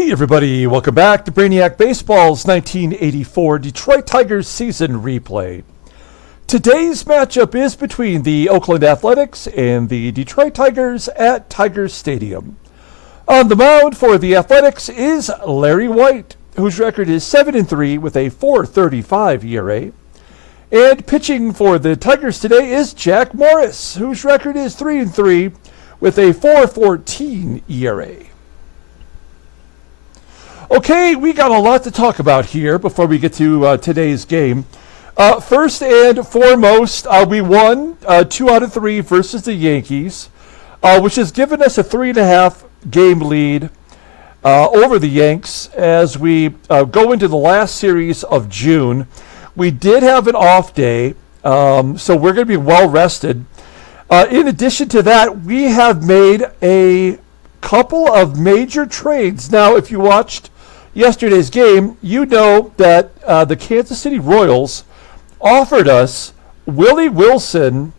Hey everybody, welcome back to Brainiac Baseball's 1984 Detroit Tigers season replay. Today's matchup is between the Oakland Athletics and the Detroit Tigers at Tigers Stadium. On the mound for the Athletics is Larry White, whose record is 7-3 with a .435 ERA. And pitching for the Tigers today is Jack Morris, whose record is 3-3 with a .414 ERA. Okay, we got a lot to talk about here before we get to today's game. First and foremost, we won 2 out of 3 versus the Yankees, which has given us a 3.5 game lead over the Yanks as we go into the last series of June. We did have an off day, so we're going to be well rested. In addition to that, we have made a couple of major trades. Now, if you watched yesterday's game, you know that the Kansas City Royals offered us Willie Wilson,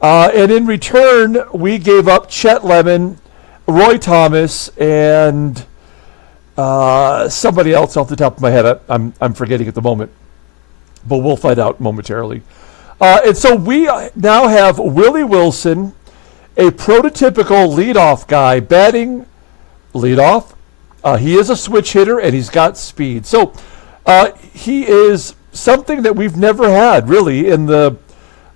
and in return, we gave up Chet Lemon, Roy Thomas, and somebody else off the top of my head. I'm forgetting at the moment, but we'll find out momentarily. And so we now have Willie Wilson, a prototypical leadoff guy, batting leadoff. He is a switch hitter, and he's got speed. So he is something that we've never had, really, in the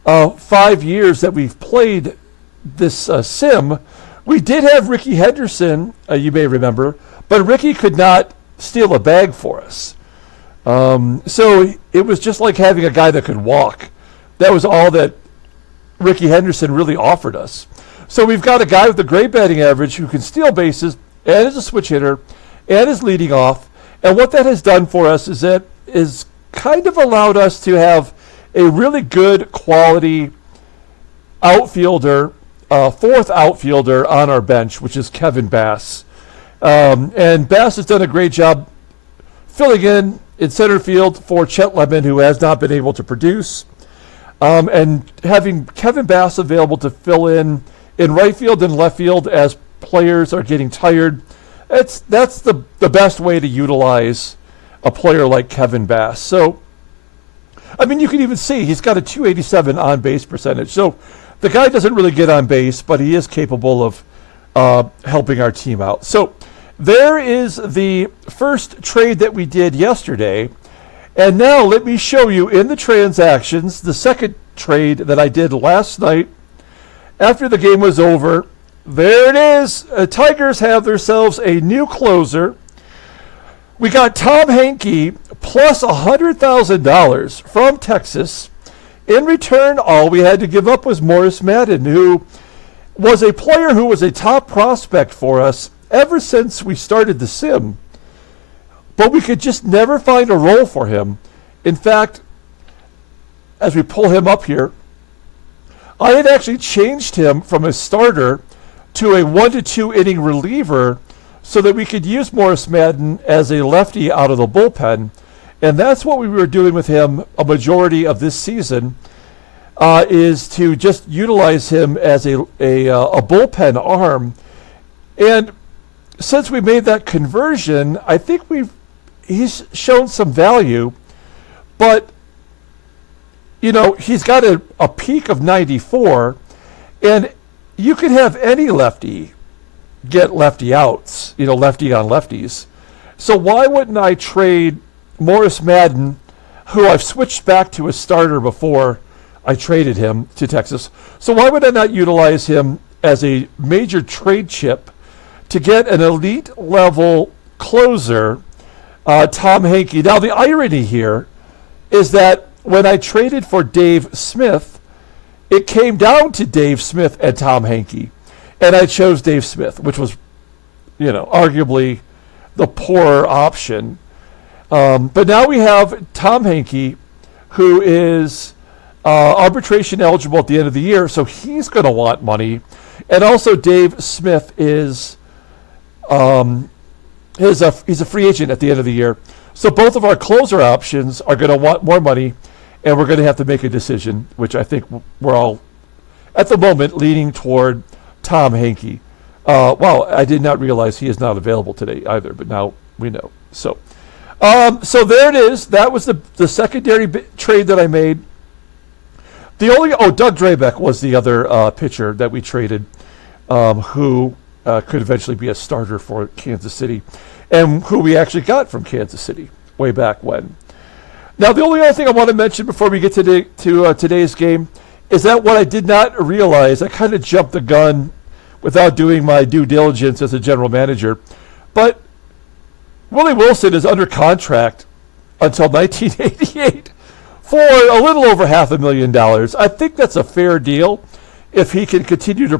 5 years that we've played this sim. We did have Ricky Henderson, you may remember, but Ricky could not steal a bag for us. So it was just like having a guy that could walk. That was all that Ricky Henderson really offered us. So we've got a guy with a great batting average who can steal bases and is a switch hitter and is leading off. And what that has done for us is that is kind of allowed us to have a really good quality outfielder, fourth outfielder on our bench, which is Kevin Bass. And Bass has done a great job filling in center field for Chet Lemon, who has not been able to produce. And having Kevin Bass available to fill in right field and left field as players are getting tired, that's the best way to utilize a player like Kevin Bass. So, I mean, you can even see he's got a .287 on-base percentage. So the guy doesn't really get on base, but he is capable of helping our team out. So there is the first trade that we did yesterday. And now let me show you in the transactions the second trade that I did last night after the game was over. There it is. Tigers have themselves a new closer. We got Tom Henke plus $100,000 from Texas. In return, all we had to give up was Morris Madden, who was a player who was a top prospect for us ever since we started the sim. But we could just never find a role for him. In fact, as we pull him up here, I had actually changed him from a starter to a 1 to 2 inning reliever so that we could use Morris Madden as a lefty out of the bullpen. And that's what we were doing with him a majority of this season, is to just utilize him as a bullpen arm. And since we made that conversion, I think he's shown some value, but you know, he's got a peak of 94, and you could have any lefty get lefty outs, you know, lefty on lefties. So why wouldn't I trade Morris Madden, who I've switched back to a starter before I traded him to Texas? So why would I not utilize him as a major trade chip to get an elite level closer, Tom Henke? Now, the irony here is that when I traded for Dave Smith, it came down to Dave Smith and Tom Henke, and I chose Dave Smith, which was, you know, arguably the poorer option. But now we have Tom Henke, who is arbitration eligible at the end of the year, so he's going to want money. And also Dave Smith is he's a free agent at the end of the year. So both of our closer options are going to want more money, and we're going to have to make a decision, which I think we're all, at the moment, leaning toward Tom Henke. Wow, I did not realize he is not available today either, but now we know. So there it is. That was the secondary trade that I made. Doug Drabek was the other pitcher that we traded, who could eventually be a starter for Kansas City, and who we actually got from Kansas City way back when. Now, the only other thing I want to mention before we get to today's game is that what I did not realize, I kind of jumped the gun without doing my due diligence as a general manager, but Willie Wilson is under contract until 1988 for a little over $500,000. I think that's a fair deal if he can continue to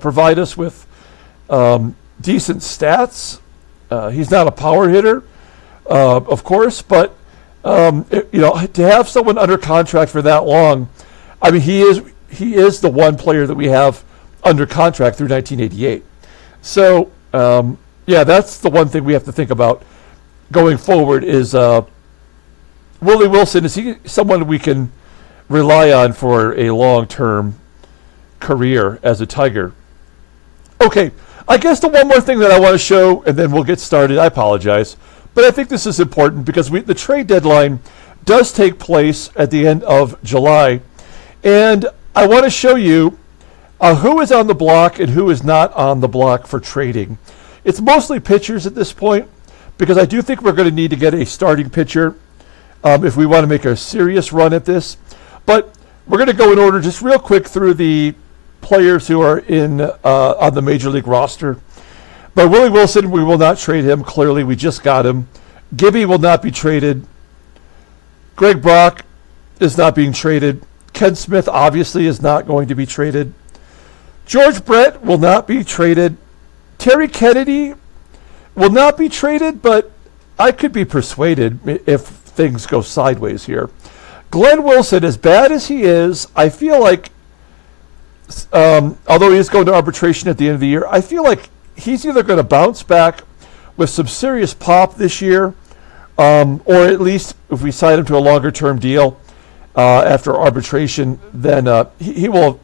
provide us with decent stats. He's not a power hitter, of course, but to have someone under contract for that long, I mean, he is the one player that we have under contract through 1988. So, that's the one thing we have to think about going forward is Willie Wilson. Is he someone we can rely on for a long-term career as a Tiger? Okay, I guess the one more thing that I want to show, and then we'll get started. I apologize, but I think this is important because the trade deadline does take place at the end of July, and I want to show you who is on the block and who is not on the block for trading. It's mostly pitchers at this point because I do think we're going to need to get a starting pitcher if we want to make a serious run at this. But we're going to go in order just real quick through the players who are on the Major League roster. But Willie Wilson, we will not trade him. Clearly, we just got him. Gibby will not be traded. Greg Brock is not being traded. Ken Smith obviously is not going to be traded. George Brett will not be traded. Terry Kennedy will not be traded, but I could be persuaded if things go sideways here. Glenn Wilson, as bad as he is, I feel like, although he is going to arbitration at the end of the year, I feel like he's either going to bounce back with some serious pop this year, or at least if we sign him to a longer-term deal after arbitration, then he will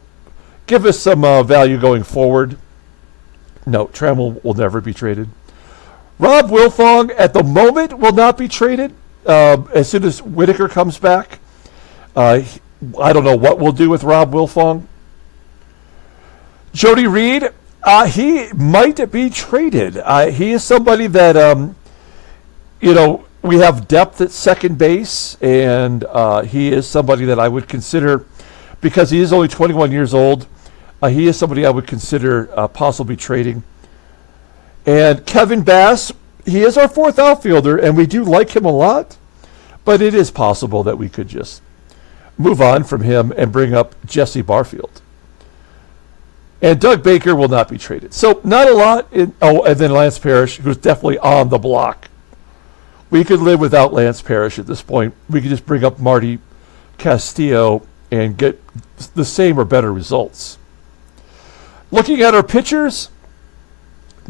give us some value going forward. No, Trammell will never be traded. Rob Wilfong, at the moment, will not be traded. As soon as Whitaker comes back, I don't know what we'll do with Rob Wilfong. Jody Reed, he might be traded. He is somebody that, we have depth at second base, and he is somebody that I would consider, because he is only 21 years old, he is somebody I would consider possibly trading. And Kevin Bass, he is our fourth outfielder, and we do like him a lot, but it is possible that we could just move on from him and bring up Jesse Barfield. And Doug Baker will not be traded. So not a lot. And then Lance Parrish, who's definitely on the block. We could live without Lance Parrish at this point. We could just bring up Marty Castillo and get the same or better results. Looking at our pitchers,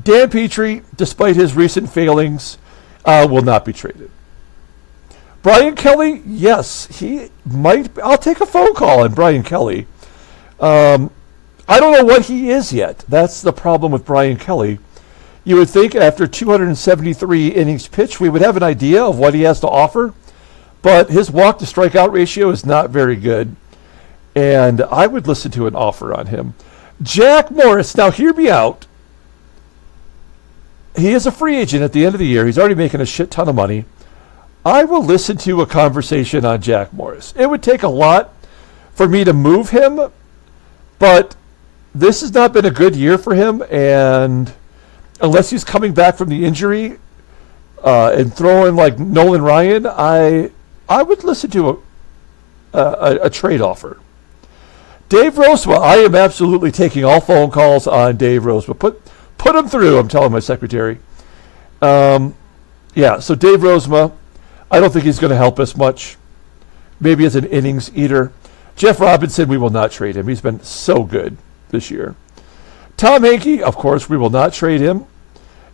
Dan Petrie, despite his recent failings, will not be traded. Brian Kelly, yes, he might. I'll take a phone call on Brian Kelly. I don't know what he is yet. That's the problem with Brian Kelly. You would think after 273 innings pitched, we would have an idea of what he has to offer, but his walk-to-strikeout ratio is not very good, and I would listen to an offer on him. Jack Morris, now hear me out. He is a free agent at the end of the year. He's already making a shit ton of money. I will listen to a conversation on Jack Morris. It would take a lot for me to move him, but this has not been a good year for him, and unless he's coming back from the injury and throwing like Nolan Ryan, I would listen to a trade offer. Dave Rosema, I am absolutely taking all phone calls on Dave Rosema. Put him through, I'm telling my secretary. So Dave Rosema, I don't think he's going to help us much. Maybe as an innings eater. Jeff Robinson, we will not trade him. He's been so good this year. Tom Hankey, of course, we will not trade him.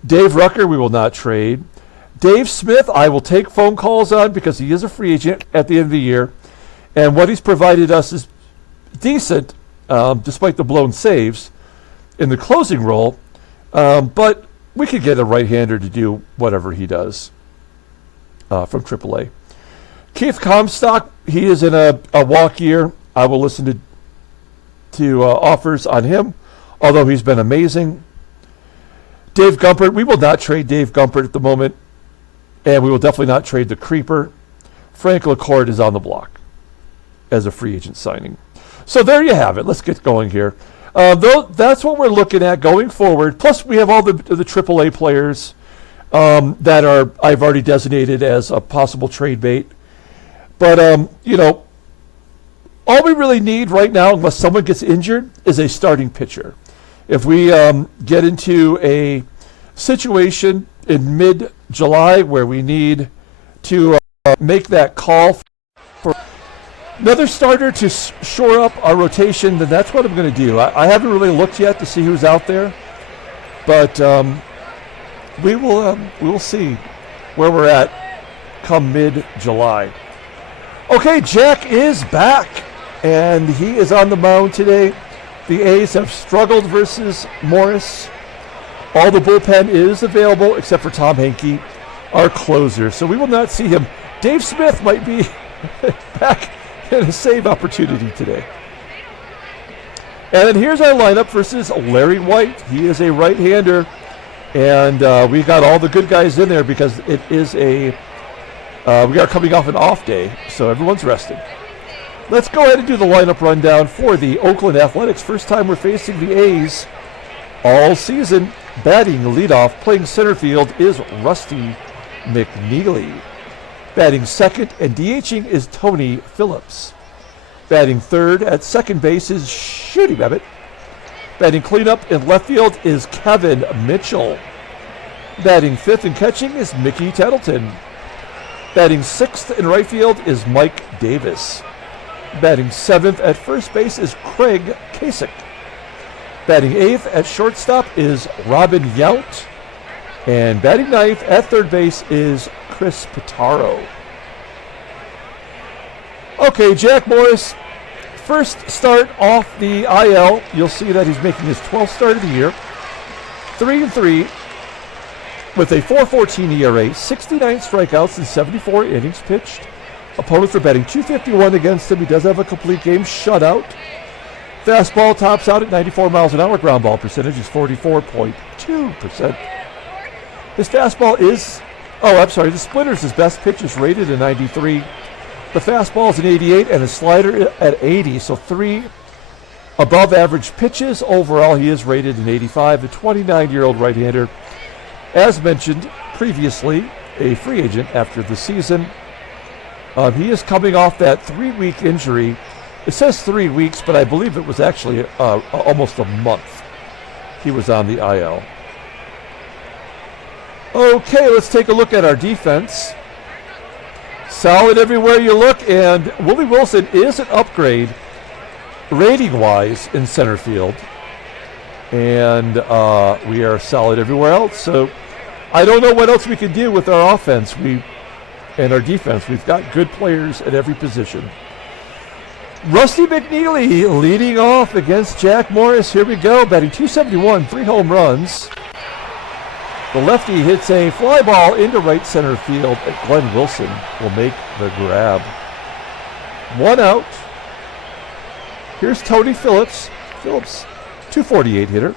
Dave Rucker, we will not trade. Dave Smith, I will take phone calls on because he is a free agent at the end of the year. And what he's provided us is decent, despite the blown saves. in the closing role, but we could get a right-hander to do whatever he does from AAA. Keith Comstock, he is in a walk year. I will listen to offers on him, although he's been amazing. Dave Gumpert, we will not trade Dave Gumpert at the moment, and we will definitely not trade the creeper. Frank LaCourt is on the block as a free agent signing. So there you have it. Let's get going here. That's what we're looking at going forward. Plus, we have all the AAA players that I've already designated as a possible trade bait. But, you know, all we really need right now, unless someone gets injured, is a starting pitcher. If we get into a situation in mid-July where we need to make that call for another starter to shore up our rotation, then that's what I'm going to do. I haven't really looked yet to see who's out there, but we will see where we're at come mid-July. Okay, Jack is back, and he is on the mound today. The A's have struggled versus Morris. All the bullpen is available except for Tom Henke, our closer. So we will not see him. Dave Smith might be back in a save opportunity today. And then here's our lineup versus Larry White. He is a right-hander, and we got all the good guys in there because it is we are coming off an off day, so everyone's resting. Let's go ahead and do the lineup rundown for the Oakland Athletics. First time we're facing the A's all season. Batting leadoff, playing center field is Rusty McNealy. Batting second and DHing is Tony Phillips. Batting third at second base is Shooty BABITT. Batting cleanup in left field is Kevin Mitchell. Batting fifth and catching is Mickey TETTLETON. Batting sixth in right field is Mike Davis. Batting seventh at first base is Craig CASEK. Batting eighth at shortstop is Robin Yount. And batting ninth at third base is Chris Pittaro. Okay, Jack Morris, first start off the IL. You'll see that he's making his 12th start of the year. 3-3 with a 4.14 ERA, 69 strikeouts and 74 innings pitched. Opponents are batting .251 against him. He does have a complete game shutout. Fastball tops out at 94 miles an hour. Ground ball percentage is 44.2%. His fastball is, the splitter's his best pitch is rated at 93. The fastball is an 88 and his slider at 80. So 3 above average pitches. Overall, he is rated an 85. The 29-year-old right-hander, as mentioned previously, a free agent after the season. He is coming off that 3-week injury. It says 3 weeks, but I believe it was actually almost a month he was on the IL. Okay, let's take a look at our defense. Solid everywhere you look, and Willie Wilson is an upgrade rating-wise in center field. And we are solid everywhere else. So I don't know what else we can do with our offense and our defense. We've got good players at every position. Rusty McNealy leading off against Jack Morris. Here we go, batting .271, 3 home runs. The lefty hits a fly ball into right center field, and Glenn Wilson will make the grab. 1 out. Here's Tony Phillips. Phillips, .248 hitter,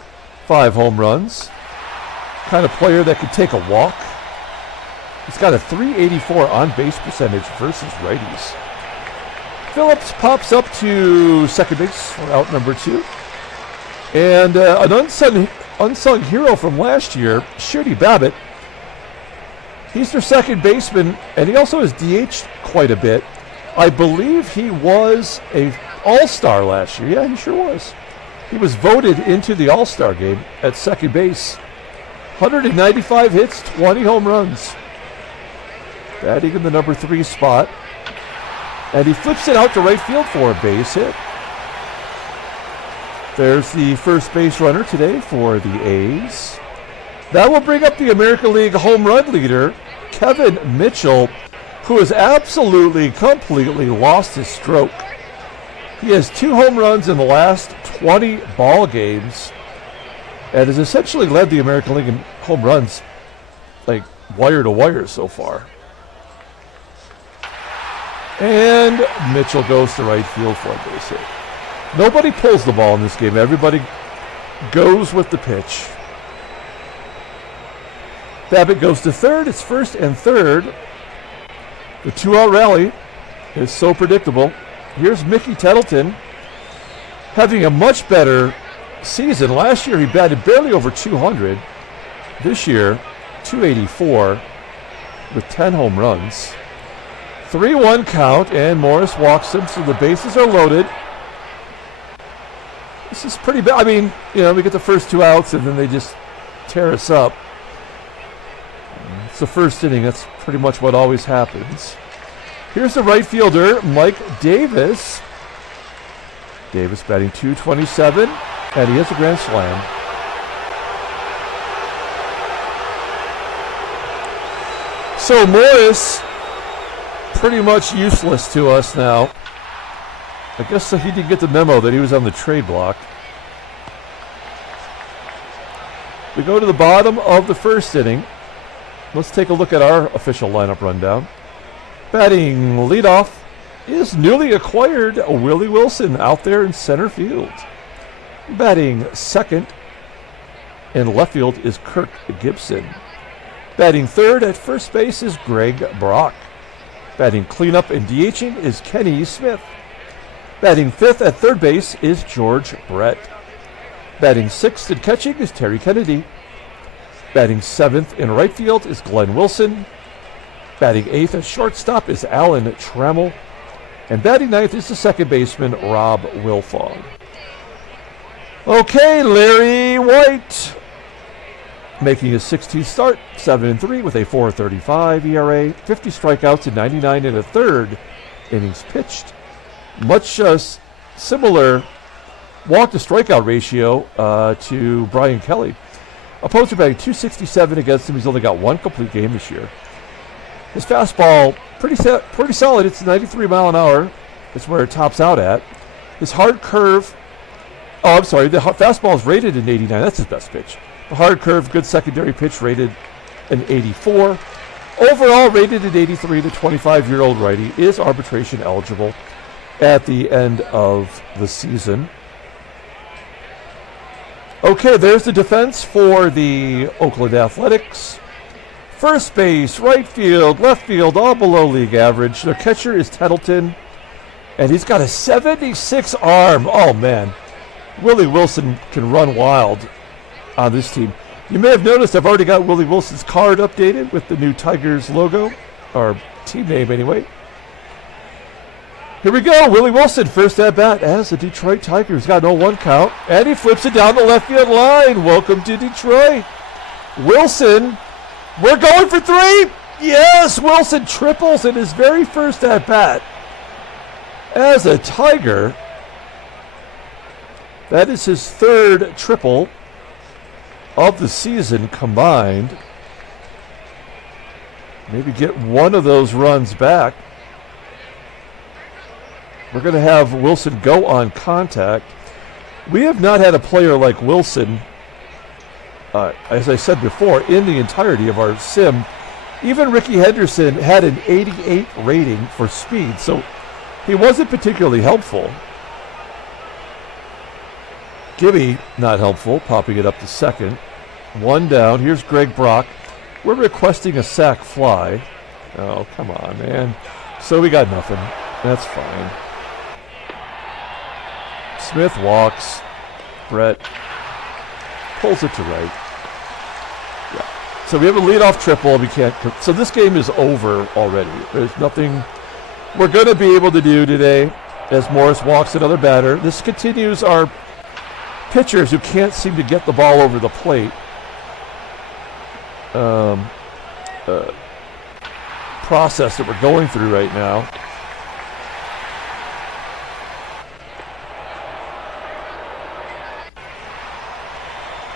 5 home runs. Kind of player that could take a walk. He's got a .384 on-base percentage versus righties. Phillips pops up to second base for out number 2. And an unsung hero from last year, Shooty BABITT. He's their second baseman, and he also has DH'd quite a bit. I believe he was an all-star last year. Yeah, he sure was. He was voted into the all-star game at second base. 195 hits, 20 home runs. Batting in the number 3 spot. And he flips it out to right field for a base hit. There's the first base runner today for the A's. That will bring up the American League home run leader, Kevin Mitchell, who has absolutely, completely lost his stroke. He has 2 home runs in the last 20 ball games. and has essentially led the American League in home runs, like wire to wire so far. And Mitchell goes to right field for a base hit. Nobody pulls the ball in this game. Everybody goes with the pitch. BABITT goes to third. It's first and third. The 2-out rally is so predictable. Here's Mickey Tettleton having a much better season. Last year he batted barely over 200. This year, 284 with 10 home runs. 3-1 count, and Morris walks him, so the bases are loaded. This is pretty bad. I mean, we get the first 2 outs, and then they just tear us up. It's the first inning. That's pretty much what always happens. Here's the right fielder, Mike Davis. Davis batting .227, and he has a grand slam. So Morris, pretty much useless to us now. I guess he didn't get the memo that he was on the trade block. We go to the bottom of the first inning. Let's take a look at our official lineup rundown. Batting leadoff is newly acquired Willie Wilson out there in center field. Batting second in left field is Kirk GIBSON. Batting third at first base is Greg Brock. Batting cleanup and DHing is Kenny Smith. Batting fifth at third base is George Brett. Batting sixth and catching is Terry Kennedy. Batting seventh in right field is Glenn Wilson. Batting eighth at shortstop is Alan Trammell. And batting ninth is the second baseman, Rob Wilfong. Okay, Larry White making his 16th start, 7-3 with a 4.35 ERA, 50 strikeouts and 99 and a third innings pitched. Much similar walk-to-strikeout ratio to Brian Kelly. Opponents are batting .267 against him. He's only got one complete game this year. His fastball, pretty solid. It's 93 mile an hour. That's where it tops out at. His hard curve, the fastball is rated in 89. That's his best pitch. The hard curve, good secondary pitch, rated an 84. Overall, rated at 83. The 25-year-old righty is arbitration eligible at the end of the season. Okay, there's the defense for the Oakland Athletics. First base, right field, left field, all below league average. Their catcher is Tettleton, and he's got a 76 arm. Oh, man. Willie Wilson can run wild on this team. You may have noticed I've already got Willie Wilson's card updated with the new Tigers logo, or team name anyway. Here we go, Willie Wilson, first at bat as the Detroit Tigers. Got an 0-1 count, and he flips it down the left field line. Welcome to Detroit. Wilson, we're going for three. Yes, Wilson triples in his very first at bat as a Tiger. That is his third triple of the season combined. Maybe get one of those runs back. We're going to have Wilson go on contact. We have not had a player like Wilson, as I said before, in the entirety of our sim. Even Ricky Henderson had an 88 rating for speed, so he wasn't particularly helpful. Gibby, not helpful, popping it up to second. One down. Here's Greg Brock. We're requesting a sac fly. Oh, come on, man. So we got nothing. That's fine. Smith walks. Brett pulls it to right. Yeah. So we have a leadoff triple. We can't. So this game is over already. There's nothing we're going to be able to do today as Morris walks another batter. This continues our pitchers who can't seem to get the ball over the plate. Process that we're going through right now.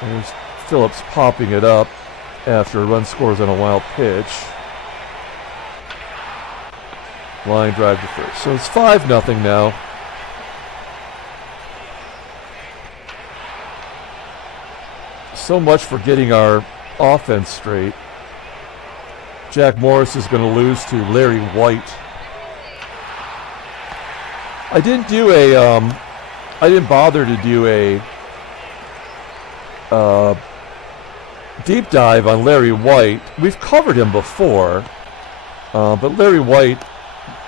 There's Phillips popping it up after a run scores on a wild pitch. Line drive to first. So it's 5-0 now. So much for getting our offense straight. Jack Morris is going to lose to Larry White. I didn't do a, I didn't bother to do a deep dive on Larry White. We've covered him before, but Larry White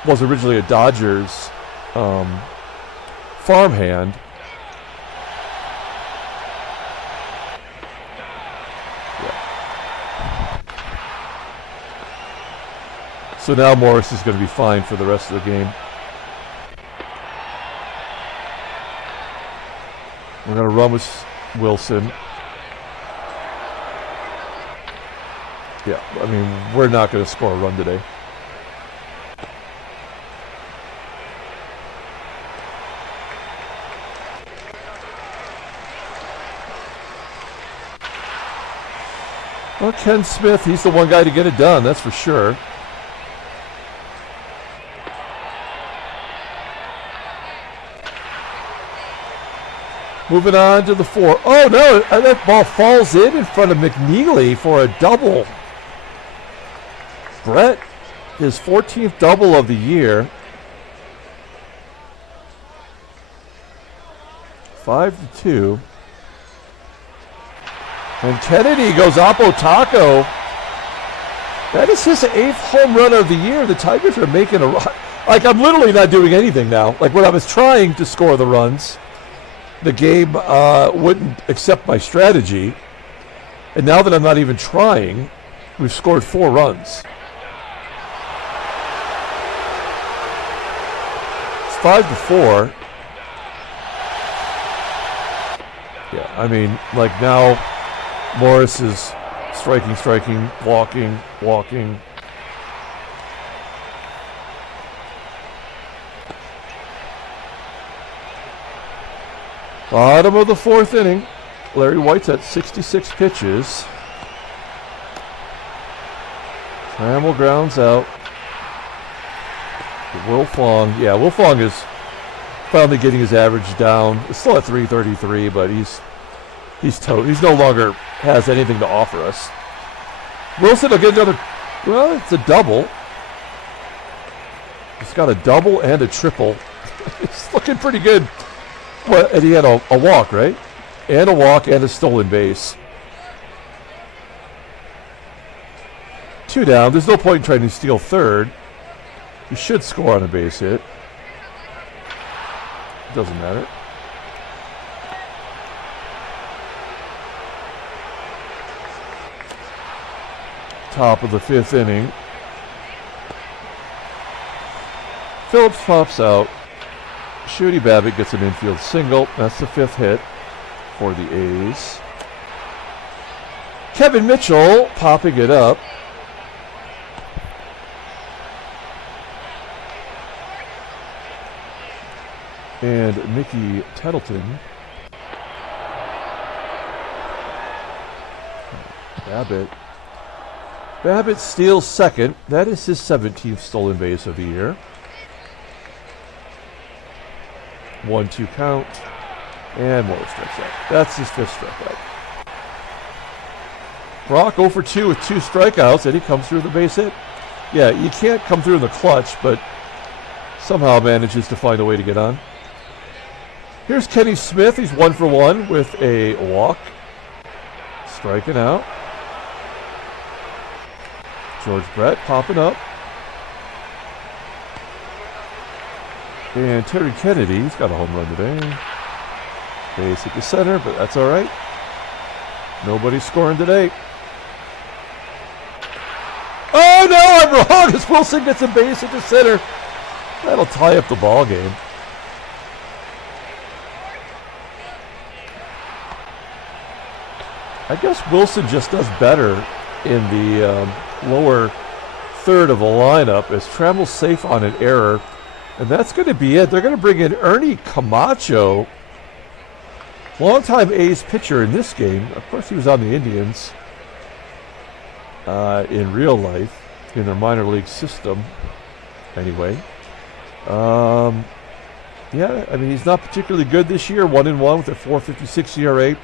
was originally a Dodgers farmhand. So now Morris is going to be fine for the rest of the game. We're going to run with Wilson. Yeah, I mean, we're not going to score a run today. Well, Ken Smith, he's the one guy to get it done, that's for sure. Moving on to the 4. Oh, no, that ball falls in front of McNealy for a double. Brett, his 14th double of the year. 5-2. And Kennedy goes Oppo Taco. That is his 8th home run of the year. The Tigers are making a run. Like, I'm literally not doing anything now. Like, when I was trying to score the runs, the game wouldn't accept my strategy. And now that I'm not even trying, we've scored 4 runs. It's 5-4. Yeah, I mean, like now Morris is striking, walking. Bottom of the 4th inning. Larry White's at 66 pitches. Trammell grounds out. Wilfong, yeah, Wilfong is finally getting his average down. It's still at 333, but he's no longer has anything to offer us. Wilson will get another, well, it's a double. He's got a double and a triple. It's looking pretty good. Well, and he had a walk, right? And a walk and a stolen base. 2 down. There's no point in trying to steal third. You should score on a base hit. Doesn't matter. Top of the 5th inning. Phillips pops out. Shooty BABITT gets an infield single. That's the 5th hit for the A's. Kevin Mitchell popping it up. And Mickey Tettleton. BABITT steals second. That is his 17th stolen base of the year. 1-2 count. And Morris strikes out. That's his 5th strikeout. Brock 0 for 2 with 2 strikeouts, and he comes through the base hit. Yeah, you can't come through in the clutch, but somehow manages to find a way to get on. Here's Kenny Smith. He's 1 for 1 with a walk. Striking out. George Brett popping up. And Terry Kennedy, he's got a home run today. Base at the center, but that's all right. Nobody's scoring today. Oh no, I'm wrong. As Wilson gets a base at the center. That'll tie up the ball game. I guess Wilson just does better in the lower third of the lineup as Trammell's safe on an error. And that's going to be it. They're going to bring in Ernie Camacho, longtime A's pitcher in this game. Of course, he was on the Indians in real life, in their minor league system. Anyway, yeah, I mean, he's not particularly good this year. 1-1 with a 4.56 ERA.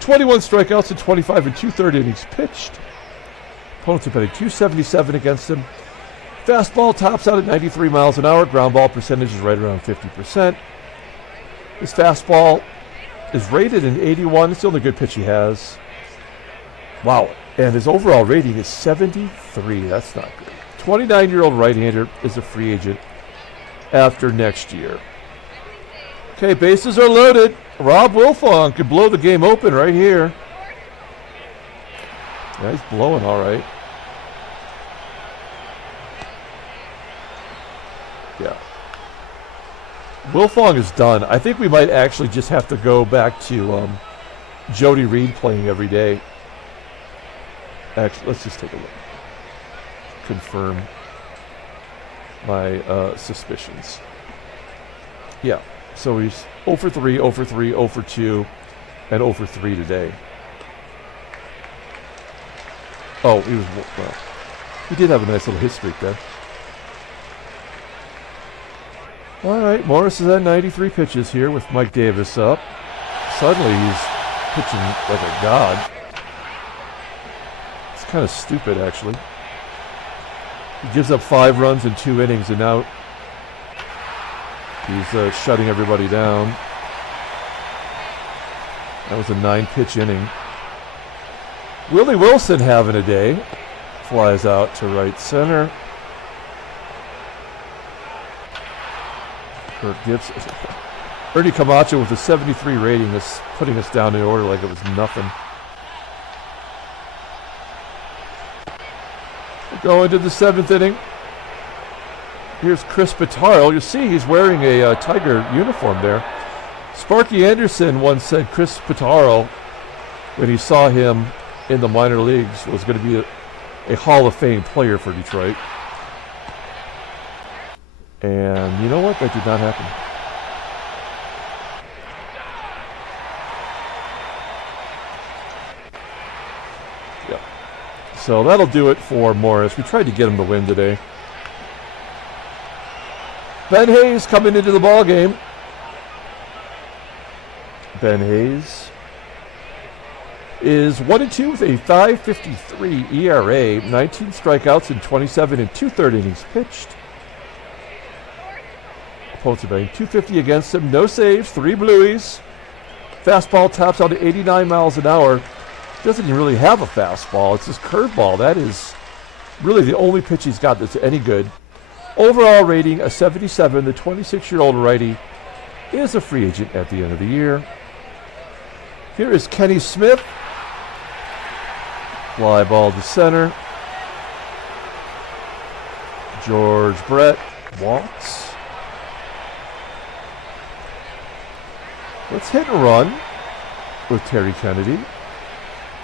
21 strikeouts and 25 and 2/3 innings pitched. Opponents are batting .277 against him. Fastball tops out at 93 miles an hour. Ground ball percentage is right around 50%. His fastball is rated in 81. It's the only good pitch he has. Wow. And his overall rating is 73. That's not good. 29-year-old right-hander is a free agent after next year. Okay, bases are loaded. Rob Wilfong could blow the game open right here. Yeah, he's blowing all right. Yeah. Wilfong is done. I think we might actually just have to go back to Jody Reed playing every day. Actually, let's just take a look. Confirm my suspicions. Yeah. So he's 0 for 3, 0 for 3, 0 for 2, and 0 for 3 today. Oh, he was, well, he did have a nice little hit streak there. All right, Morris is at 93 pitches here with Mike Davis up. Suddenly he's pitching like a god. It's kind of stupid, actually. He gives up 5 runs in 2 innings, and now he's shutting everybody down. That was a 9-pitch inning. Willie Wilson having a day. Flies out to right center. Kirk GIBSON. Ernie Camacho with a 73 rating is putting us down in order like it was nothing. We're going to the 7th inning. Here's Chris Pittaro. You see he's wearing a Tiger uniform there. Sparky Anderson once said Chris Pittaro, when he saw him in the minor leagues, was going to be a Hall of Fame player for Detroit. And you know what? That did not happen. Yeah. So that'll do it for Morris. We tried to get him to win today. Ben Hayes coming into the ball game. Ben Hayes is 1-2 with a 5.53 ERA, 19 strikeouts and 27 and 2/3 innings pitched. Opponents are batting .250 against him. No saves, 3 blueies. Fastball tops out to 89 miles an hour. Doesn't even really have a fastball. It's his curveball. That is really the only pitch he's got that's any good. Overall rating, a 77. The 26-year-old righty is a free agent at the end of the year. Here is Kenny Smith. Fly ball to center. George Brett walks. Let's hit and run with Terry Kennedy.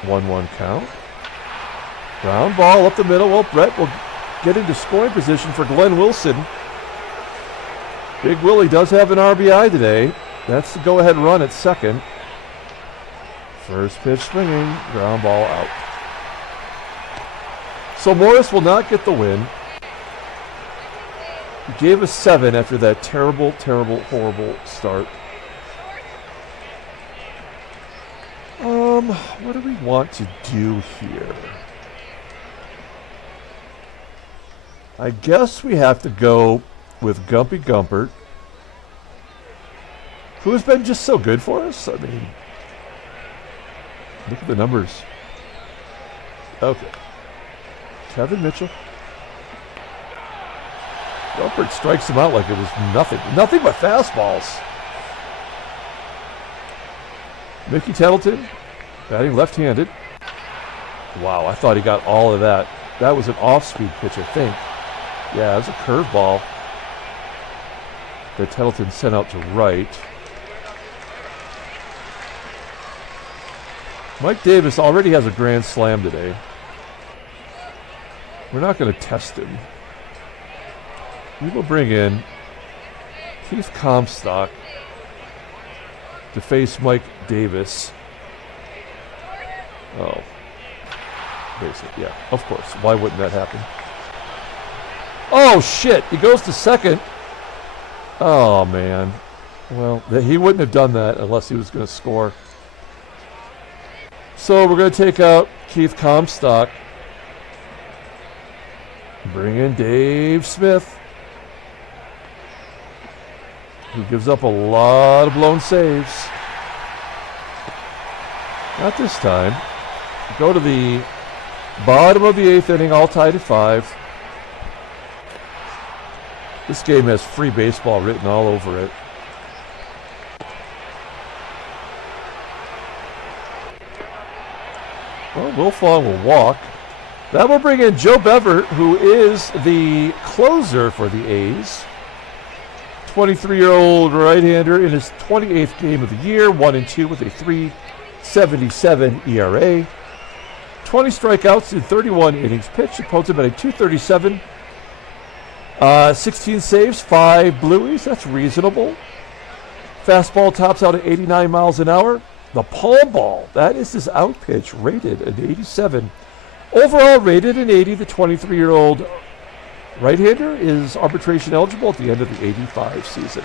1-1 count. Ground ball up the middle. Well, Brett will get into scoring position for Glenn Wilson. Big Willie does have an RBI today. That's the go-ahead run at second. First pitch swinging. Ground ball out. So Morris will not get the win. He gave us 7 after that terrible, terrible, horrible start. What do we want to do here? I guess we have to go with Gumpy Gumpert, who has been just so good for us. I mean, look at the numbers. Okay. Kevin Mitchell. Gumpert strikes him out like it was nothing. Nothing but fastballs. Mickey Tettleton, batting left-handed. Wow, I thought he got all of that. That was an off-speed pitch, I think. Yeah, it was a curveball that Tettleton sent out to right. Mike Davis already has a grand slam today. We're not going to test him. We will bring in Keith Comstock to face Mike Davis. Oh. Basically, yeah, of course. Why wouldn't that happen? Oh, shit. He goes to second. Oh, man. Well, he wouldn't have done that unless he was going to score. So we're going to take out Keith Comstock. Bring in Dave Smith, who gives up a lot of blown saves. Not this time. Go to the bottom of the 8th inning, all tied at 5. This game has free baseball written all over it. Well, Wilfong will walk. That will bring in Joe Bever, who is the closer for the A's. 23-year-old right-hander in his 28th game of the year, 1-2 with a 3.77 ERA. 20 strikeouts in 31 innings pitched. He puts him at a 2.37. 16 saves, 5 blueies. That's reasonable. Fastball tops out at 89 miles an hour. The palm ball, that is his out pitch, rated an 87. Overall rated an 80. The 23-year-old right-hander is arbitration eligible at the end of the 85 season.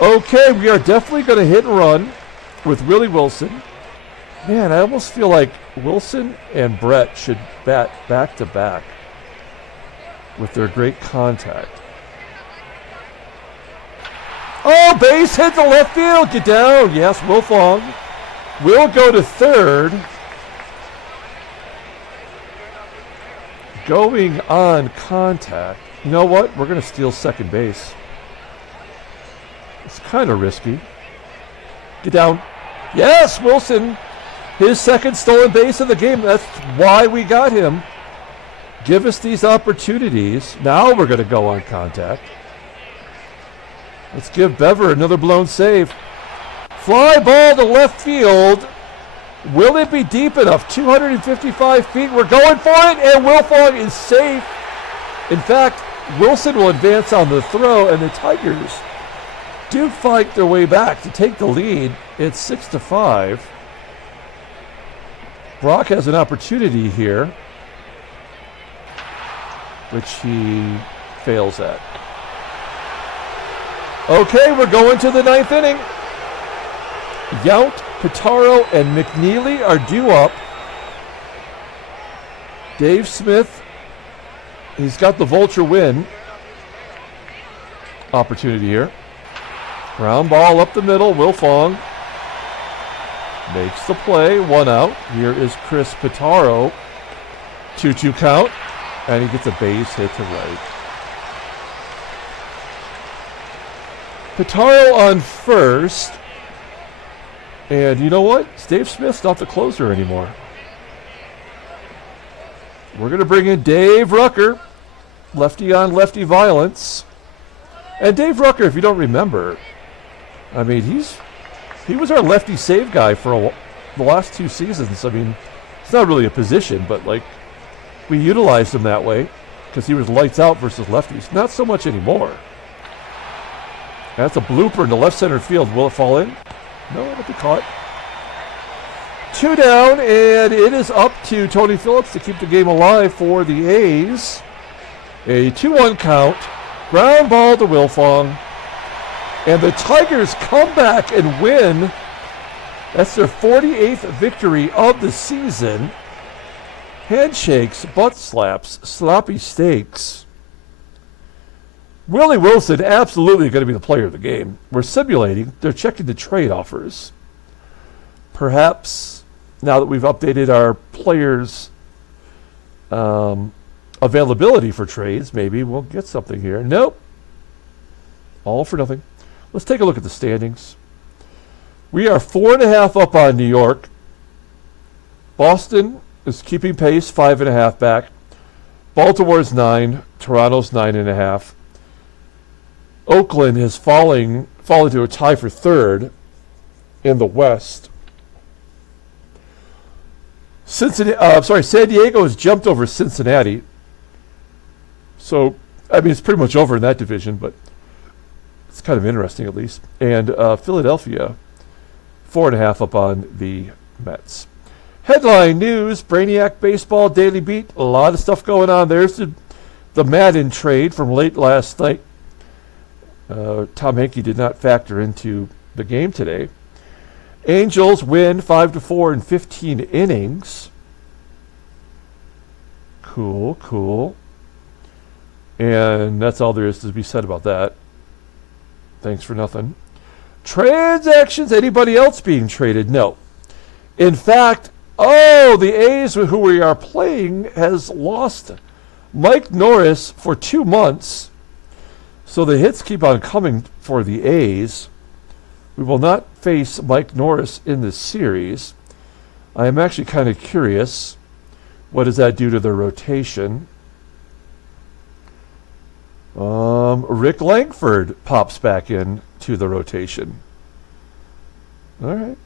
Okay, we are definitely going to hit and run with Willie Wilson. Man, I almost feel like Wilson and Brett should bat back-to-back with their great contact. Oh, base hit to left field. Get down. Yes, Wilfong will go to third. Going on contact. You know what? We're going to steal second base. It's kind of risky. Get down. Yes, Wilson. His second stolen base of the game. That's why we got him. Give us these opportunities. Now we're going to go on contact. Let's give Bever another blown save. Fly ball to left field. Will it be deep enough? 255 feet. We're going for it, and Wilfong is safe. In fact, Wilson will advance on the throw, and the Tigers do fight their way back to take the lead. It's 6-5. Brock has an opportunity here, which he fails at. Okay, we're going to the 9th inning. Yount, PITTARO, and McNEALY are due up. Dave Smith, he's got the vulture win opportunity here. Ground ball up the middle. Wilfong makes the play. 1 out. Here is Chris PITTARO. 2-2 count. And he gets a base hit to right. PITTARO on first. And you know what? Dave Smith's not the closer anymore. We're going to bring in Dave Rucker. Lefty on lefty violence. And Dave Rucker, if you don't remember, I mean, he was our lefty save guy for the last 2 seasons. I mean, it's not really a position, but like we utilized him that way because he was lights out versus lefties. Not so much anymore. That's a blooper in the left center field. Will it fall in? No, it'll be caught. 2 down, and it is up to Tony Phillips to keep the game alive for the A's. A 2-1 count. Ground ball to Wilfong. And the Tigers come back and win. That's their 48th victory of the season. Handshakes, butt slaps, sloppy steaks. Willie Wilson absolutely going to be the player of the game. We're simulating. They're checking the trade offers. Perhaps now that we've updated our players' availability for trades, maybe we'll get something here. Nope. All for nothing. Let's take a look at the standings. We are 4.5 up on New York. Boston is keeping pace, 5.5 back. Baltimore's 9. Toronto's 9.5. Oakland is falling to a tie for third in the West. San Diego has jumped over Cincinnati. So, I mean, it's pretty much over in that division, but it's kind of interesting at least. And Philadelphia, 4.5 up on the Mets. Headline news, Brainiac Baseball Daily Beat. A lot of stuff going on. There's the Madden trade from late last night. Tom Henke did not factor into the game today. Angels win 5-4 in 15 innings. Cool, cool. And that's all there is to be said about that. Thanks for nothing. Transactions. Anybody else being traded? No. In fact, the A's who we are playing has lost Mike Norris for 2 months. So the hits keep on coming for the A's. We will not face Mike Norris in this series. I am actually kind of curious. What does that do to their rotation? Rick Langford pops back in to the rotation. All right.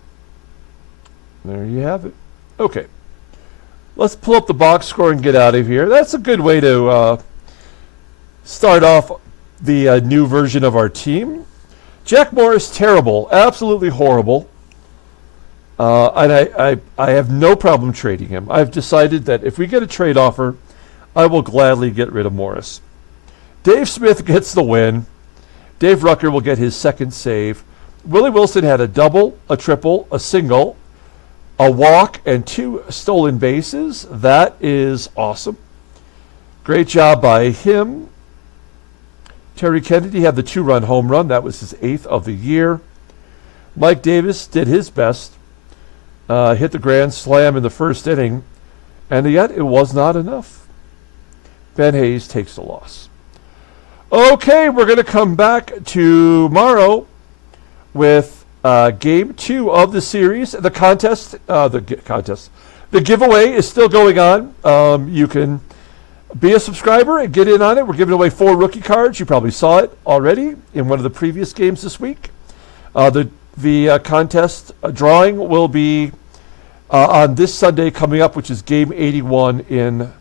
There you have it. Okay. Let's pull up the box score and get out of here. That's a good way to start off the new version of our team. Jack Morris, terrible. Absolutely horrible. And I have no problem trading him. I've decided that if we get a trade offer, I will gladly get rid of Morris. Dave Smith gets the win. Dave Rucker will get his second save. Willie Wilson had a double, a triple, a single, a walk, and 2 stolen bases. That is awesome. Great job by him. Terry Kennedy had the 2-run home run. That was his 8th of the year. Mike Davis did his best. Hit the grand slam in the first inning. And yet it was not enough. Ben Hayes takes the loss. Okay, we're going to come back tomorrow with Game 2 of the series. The contest, the giveaway is still going on. You can be a subscriber and get in on it. We're giving away 4 rookie cards. You probably saw it already in one of the previous games this week. The contest drawing will be on this Sunday coming up, which is Game 81 in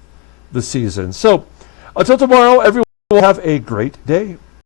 the season. So until tomorrow, everyone will have a great day.